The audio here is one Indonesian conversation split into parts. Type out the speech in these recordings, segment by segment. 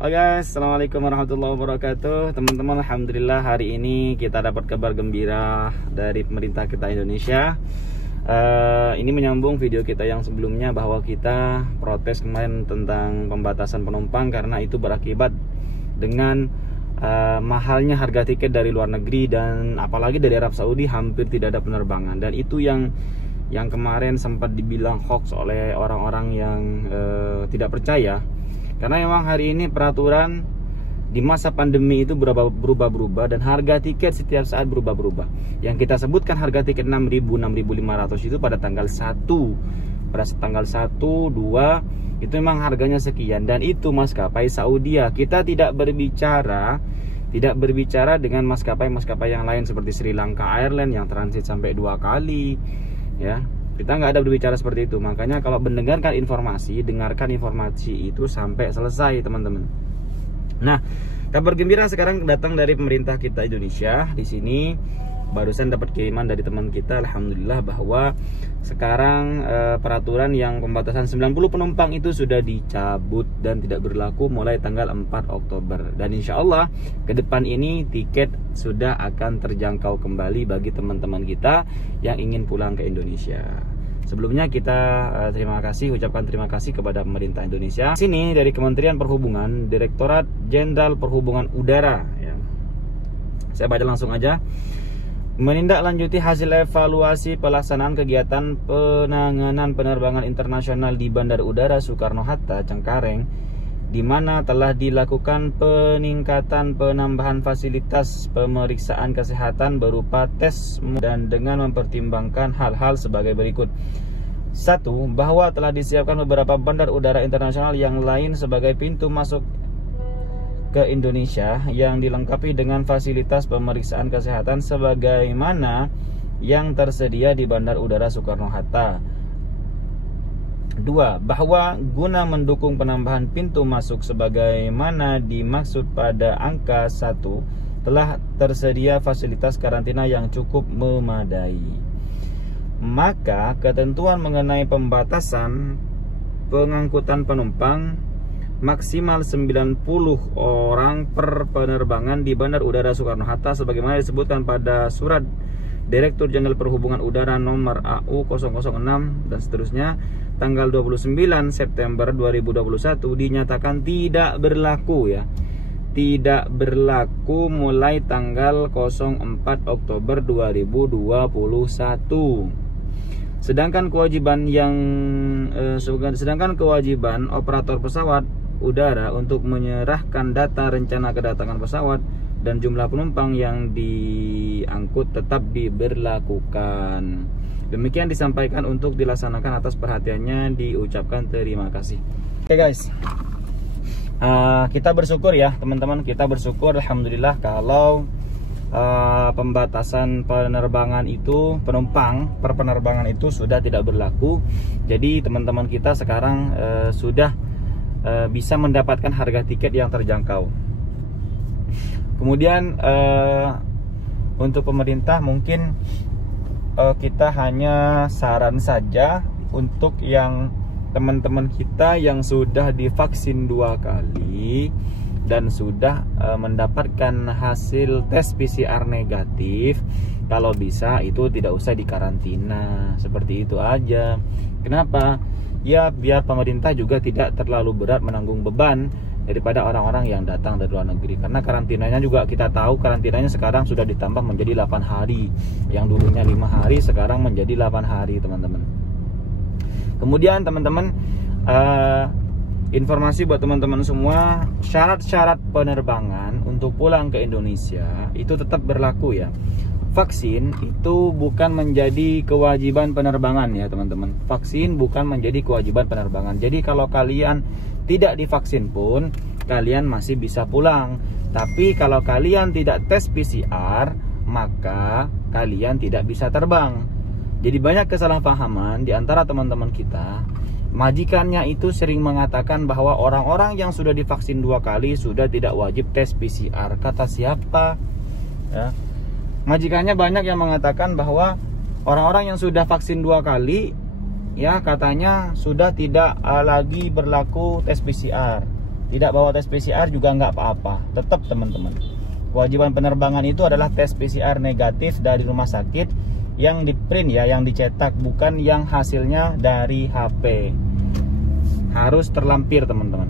Halo guys, assalamualaikum warahmatullahi wabarakatuh. Teman-teman, alhamdulillah hari ini kita dapat kabar gembira dari pemerintah kita Indonesia. Ini menyambung video kita yang sebelumnya bahwa kita protes kemarin tentang pembatasan penumpang karena itu berakibat dengan mahalnya harga tiket dari luar negeri, dan apalagi dari Arab Saudi hampir tidak ada penerbangan. Dan itu yang kemarin sempat dibilang hoax oleh orang-orang yang tidak percaya. Karena memang hari ini peraturan di masa pandemi itu berubah-ubah dan harga tiket setiap saat berubah-ubah. Yang kita sebutkan harga tiket 6.000, 6.500 itu pada tanggal 1. Pada tanggal 1, 2 itu memang harganya sekian, dan itu maskapai Saudia. Kita tidak berbicara dengan maskapai-maskapai yang lain seperti Sri Lanka Airlines yang transit sampai 2 kali, ya. Kita nggak ada berbicara seperti itu. Makanya kalau mendengarkan informasi, dengarkan informasi itu sampai selesai, teman-teman. Nah, kabar gembira sekarang datang dari pemerintah kita Indonesia. Di sini barusan dapat kiriman dari teman kita, alhamdulillah, bahwa sekarang peraturan yang pembatasan 90 penumpang itu sudah dicabut dan tidak berlaku mulai tanggal 4 Oktober. Dan insya Allah ke depan ini tiket sudah akan terjangkau kembali bagi teman-teman kita yang ingin pulang ke Indonesia. Sebelumnya kita ucapkan terima kasih kepada pemerintah Indonesia. Sini dari Kementerian Perhubungan, Direktorat Jenderal Perhubungan Udara, ya. Saya baca langsung aja. Menindaklanjuti hasil evaluasi pelaksanaan kegiatan penanganan penerbangan internasional di Bandara Udara Soekarno-Hatta, Cengkareng, di mana telah dilakukan peningkatan penambahan fasilitas pemeriksaan kesehatan berupa tes dan dengan mempertimbangkan hal-hal sebagai berikut. 1. Bahwa telah disiapkan beberapa bandar udara internasional yang lain sebagai pintu masuk ke Indonesia yang dilengkapi dengan fasilitas pemeriksaan kesehatan sebagaimana yang tersedia di Bandar Udara Soekarno-Hatta. 2. Bahwa guna mendukung penambahan pintu masuk sebagaimana dimaksud pada angka 1, telah tersedia fasilitas karantina yang cukup memadai. Maka ketentuan mengenai pembatasan pengangkutan penumpang maksimal 90 orang per penerbangan di Bandar Udara Soekarno-Hatta sebagaimana disebutkan pada surat Direktur Jenderal Perhubungan Udara nomor AU 006 dan seterusnya tanggal 29 September 2021 dinyatakan tidak berlaku, ya. Tidak berlaku mulai tanggal 04 Oktober 2021. Sedangkan kewajiban operator pesawat udara untuk menyerahkan data rencana kedatangan pesawat dan jumlah penumpang yang diangkut tetap diberlakukan. Demikian disampaikan untuk dilaksanakan. Atas perhatiannya diucapkan terima kasih. Oke guys, kita bersyukur ya teman-teman, kita bersyukur alhamdulillah kalau pembatasan penerbangan itu, penumpang per penerbangan itu sudah tidak berlaku. Jadi teman-teman kita sekarang sudah bisa mendapatkan harga tiket yang terjangkau. Kemudian untuk pemerintah mungkin kita hanya saran saja untuk yang teman-teman kita yang sudah divaksin 2 kali dan sudah mendapatkan hasil tes PCR negatif, kalau bisa itu tidak usah dikarantina, seperti itu aja. Kenapa? Ya biar pemerintah juga tidak terlalu berat menanggung beban daripada orang-orang yang datang dari luar negeri. Karena karantinanya juga kita tahu karantinanya sekarang sudah ditambah menjadi 8 hari. Yang dulunya 5 hari sekarang menjadi 8 hari, teman-teman. Kemudian teman-teman, informasi buat teman-teman semua, syarat-syarat penerbangan untuk pulang ke Indonesia itu tetap berlaku, ya. Vaksin itu bukan menjadi kewajiban penerbangan, ya teman-teman. Vaksin bukan menjadi kewajiban penerbangan. Jadi kalau kalian tidak divaksin pun kalian masih bisa pulang. Tapi kalau kalian tidak tes PCR, maka kalian tidak bisa terbang. Jadi banyak kesalahpahaman di antara teman-teman kita. Majikannya itu sering mengatakan bahwa orang-orang yang sudah divaksin 2 kali sudah tidak wajib tes PCR. Kata siapa? Ya. Majikannya banyak yang mengatakan bahwa orang-orang yang sudah vaksin 2 kali, ya katanya sudah tidak lagi berlaku tes PCR. tidak bawa tes PCR juga nggak apa-apa. Tetap teman-teman, kewajiban penerbangan itu adalah tes PCR negatif dari rumah sakit yang di print ya, yang dicetak, bukan yang hasilnya dari HP. Harus terlampir teman-teman.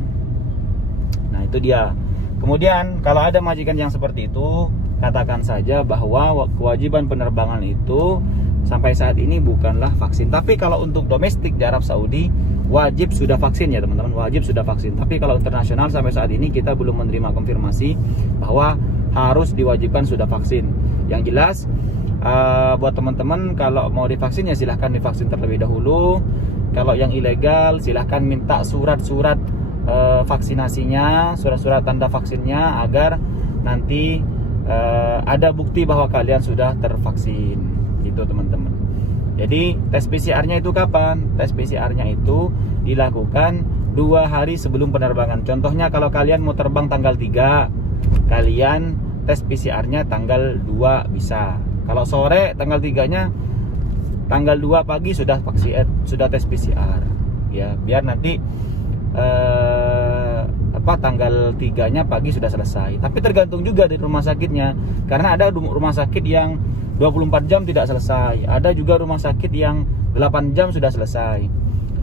Nah itu dia. Kemudian kalau ada majikan yang seperti itu, katakan saja bahwa kewajiban penerbangan itu sampai saat ini bukanlah vaksin. Tapi kalau untuk domestik di Arab Saudi wajib sudah vaksin ya teman-teman, wajib sudah vaksin. Tapi kalau internasional sampai saat ini kita belum menerima konfirmasi bahwa harus diwajibkan sudah vaksin. Yang jelas buat teman-teman kalau mau divaksin ya silahkan divaksin terlebih dahulu. Kalau yang ilegal silahkan minta surat-surat vaksinasinya, surat-surat tanda vaksinnya, agar nanti ada bukti bahwa kalian sudah tervaksin gitu teman-teman. Jadi tes PCR-nya itu kapan? Tes PCR-nya itu dilakukan 2 hari sebelum penerbangan. Contohnya kalau kalian mau terbang tanggal 3, kalian tes PCR-nya tanggal 2 bisa. Kalau sore tanggal 3-nya, tanggal 2 pagi sudah vaksin, sudah tes PCR ya, biar nanti tanggal 3-nya pagi sudah selesai. Tapi tergantung juga dari rumah sakitnya, karena ada rumah sakit yang 24 jam tidak selesai, ada juga rumah sakit yang 8 jam sudah selesai.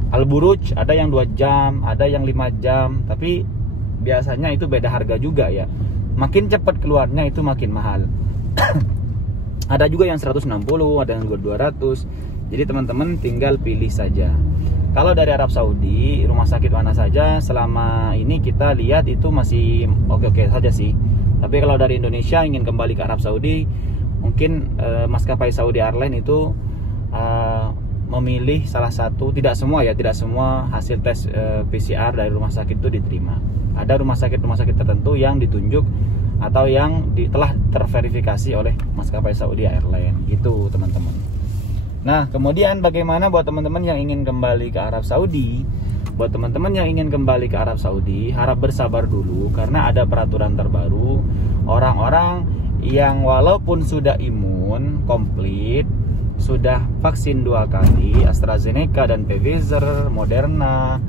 Al-Buruj ada yang 2 jam, ada yang 5 jam, tapi biasanya itu beda harga juga ya. Makin cepat keluarnya itu makin mahal. Ada juga yang 160, ada yang 200. Jadi teman-teman tinggal pilih saja. Kalau dari Arab Saudi, rumah sakit mana saja selama ini kita lihat itu masih oke-oke saja sih. Tapi kalau dari Indonesia ingin kembali ke Arab Saudi, mungkin maskapai Saudi Airlines itu memilih salah satu, tidak semua ya, tidak semua hasil tes PCR dari rumah sakit itu diterima. Ada rumah sakit tertentu yang ditunjuk atau yang telah terverifikasi oleh maskapai Saudi Airlines gitu teman-teman. Nah kemudian bagaimana buat teman-teman yang ingin kembali ke Arab Saudi? Buat teman-teman yang ingin kembali ke Arab Saudi, harap bersabar dulu karena ada peraturan terbaru. Orang-orang yang walaupun sudah imun komplit, sudah vaksin 2 kali, AstraZeneca dan Pfizer, Moderna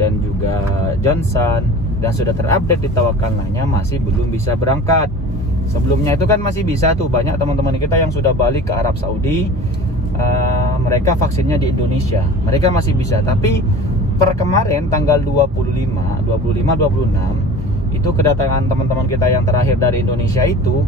dan juga Johnson, dan sudah terupdate di Tawakalnahnya, masih belum bisa berangkat. Sebelumnya itu kan masih bisa tuh, banyak teman-teman kita yang sudah balik ke Arab Saudi, mereka vaksinnya di Indonesia, mereka masih bisa. Tapi per kemarin tanggal 25, 26 itu kedatangan teman-teman kita yang terakhir dari Indonesia itu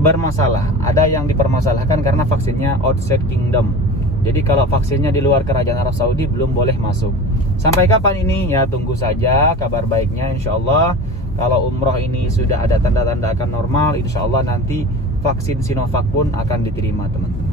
bermasalah. Ada yang dipermasalahkan karena vaksinnya outside kingdom. Jadi kalau vaksinnya di luar kerajaan Arab Saudi belum boleh masuk. Sampai kapan ini? Ya tunggu saja kabar baiknya, insya Allah. Kalau umroh ini sudah ada tanda-tanda akan normal, insya Allah nanti vaksin Sinovac pun akan diterima teman-teman.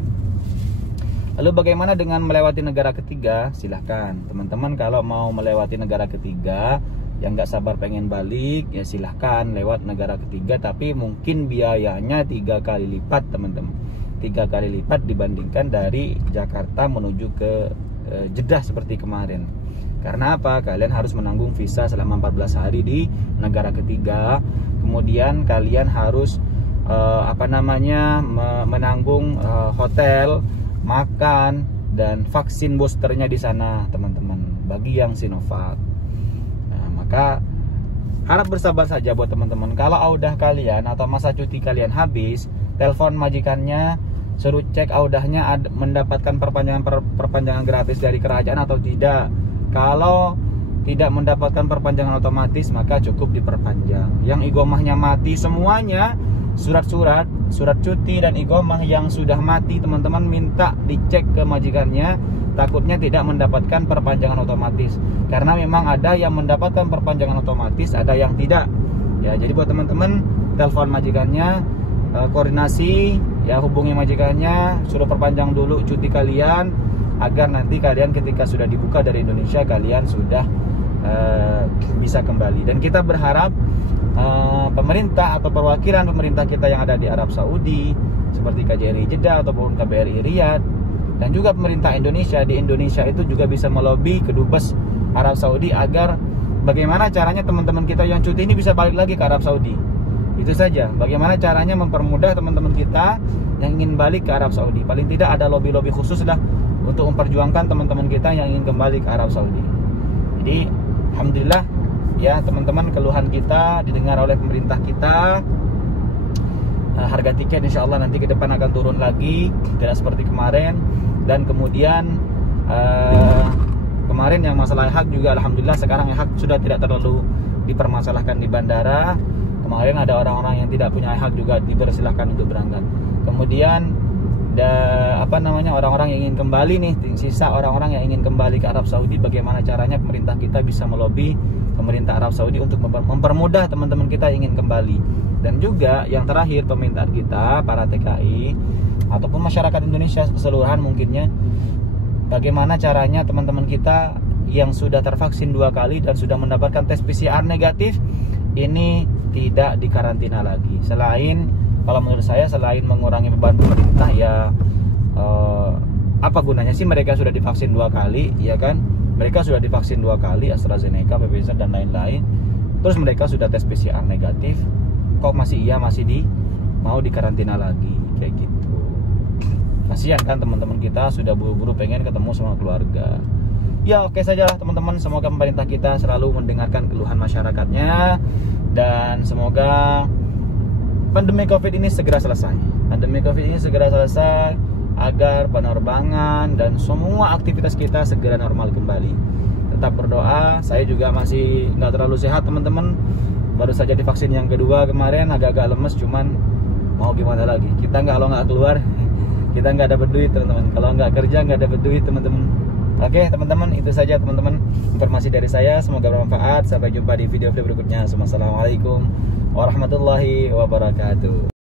Lalu bagaimana dengan melewati negara ketiga? Silahkan teman-teman, kalau mau melewati negara ketiga yang nggak sabar pengen balik, ya silahkan lewat negara ketiga, tapi mungkin biayanya 3 kali lipat teman-teman. 3 kali lipat dibandingkan dari Jakarta menuju ke Jeddah seperti kemarin. Karena apa? Kalian harus menanggung visa selama 14 hari di negara ketiga. Kemudian kalian harus menanggung hotel, makan, dan vaksin boosternya di sana teman-teman, bagi yang Sinovac. Nah, maka harap bersabar saja buat teman-teman. Kalau audah kalian atau masa cuti kalian habis, telepon majikannya, suruh cek audahnya mendapatkan perpanjangan gratis dari kerajaan atau tidak. Kalau tidak mendapatkan perpanjangan otomatis, maka cukup diperpanjang. Yang igomahnya mati semuanya, surat cuti dan igomah yang sudah mati teman-teman minta dicek ke majikannya, takutnya tidak mendapatkan perpanjangan otomatis. Karena memang ada yang mendapatkan perpanjangan otomatis, ada yang tidak. Ya, jadi buat teman-teman telepon majikannya, koordinasi, ya hubungi majikannya, suruh perpanjang dulu cuti kalian, agar nanti kalian ketika sudah dibuka dari Indonesia kalian sudah bisa kembali. Dan kita berharap pemerintah atau perwakilan pemerintah kita yang ada di Arab Saudi seperti KJRI Jeddah ataupun KBRI Riyadh, dan juga pemerintah Indonesia di Indonesia itu juga bisa melobi ke Dubes Arab Saudi agar bagaimana caranya teman-teman kita yang cuti ini bisa balik lagi ke Arab Saudi. Itu saja, bagaimana caranya mempermudah teman-teman kita yang ingin balik ke Arab Saudi. Paling tidak ada lobby-lobby khusus lah untuk memperjuangkan teman-teman kita yang ingin kembali ke Arab Saudi. Jadi alhamdulillah ya teman-teman, keluhan kita didengar oleh pemerintah kita. Harga tiket insya Allah nanti ke depan akan turun lagi, tidak seperti kemarin. Dan kemudian kemarin yang masalah hak juga alhamdulillah sekarang hak sudah tidak terlalu dipermasalahkan di bandara. Kemarin ada orang-orang yang tidak punya hak juga dipersilahkan untuk berangkat. Kemudian orang-orang yang ingin kembali nih, sisa orang-orang yang ingin kembali ke Arab Saudi, bagaimana caranya pemerintah kita bisa melobi pemerintah Arab Saudi untuk mempermudah teman-teman kita yang ingin kembali. Dan juga yang terakhir, permintaan kita para TKI ataupun masyarakat Indonesia keseluruhan mungkinnya, bagaimana caranya teman-teman kita yang sudah tervaksin 2 kali dan sudah mendapatkan tes PCR negatif ini tidak dikarantina lagi. Kalau menurut saya selain mengurangi beban pemerintah ya, apa gunanya sih mereka sudah divaksin 2 kali, ya kan? Mereka sudah divaksin 2 kali AstraZeneca, Pfizer dan lain-lain. Terus mereka sudah tes PCR negatif, kok masih mau dikarantina lagi kayak gitu. Kasihan kan teman-teman kita sudah buru-buru pengen ketemu sama keluarga. Ya oke saja teman-teman, semoga pemerintah kita selalu mendengarkan keluhan masyarakatnya dan semoga pandemi Covid ini segera selesai. Pandemi Covid ini segera selesai agar penerbangan dan semua aktivitas kita segera normal kembali. Tetap berdoa. Saya juga masih nggak terlalu sehat teman-teman. Baru saja divaksin yang kedua kemarin, agak-agak lemes, cuman mau gimana lagi? Kita kalau nggak keluar, kita nggak dapat duit teman-teman. Kalau nggak kerja nggak dapat duit teman-teman. Oke teman-teman, itu saja teman-teman informasi dari saya. Semoga bermanfaat. Sampai jumpa di video berikutnya. Wassalamualaikum warahmatullahi wabarakatuh.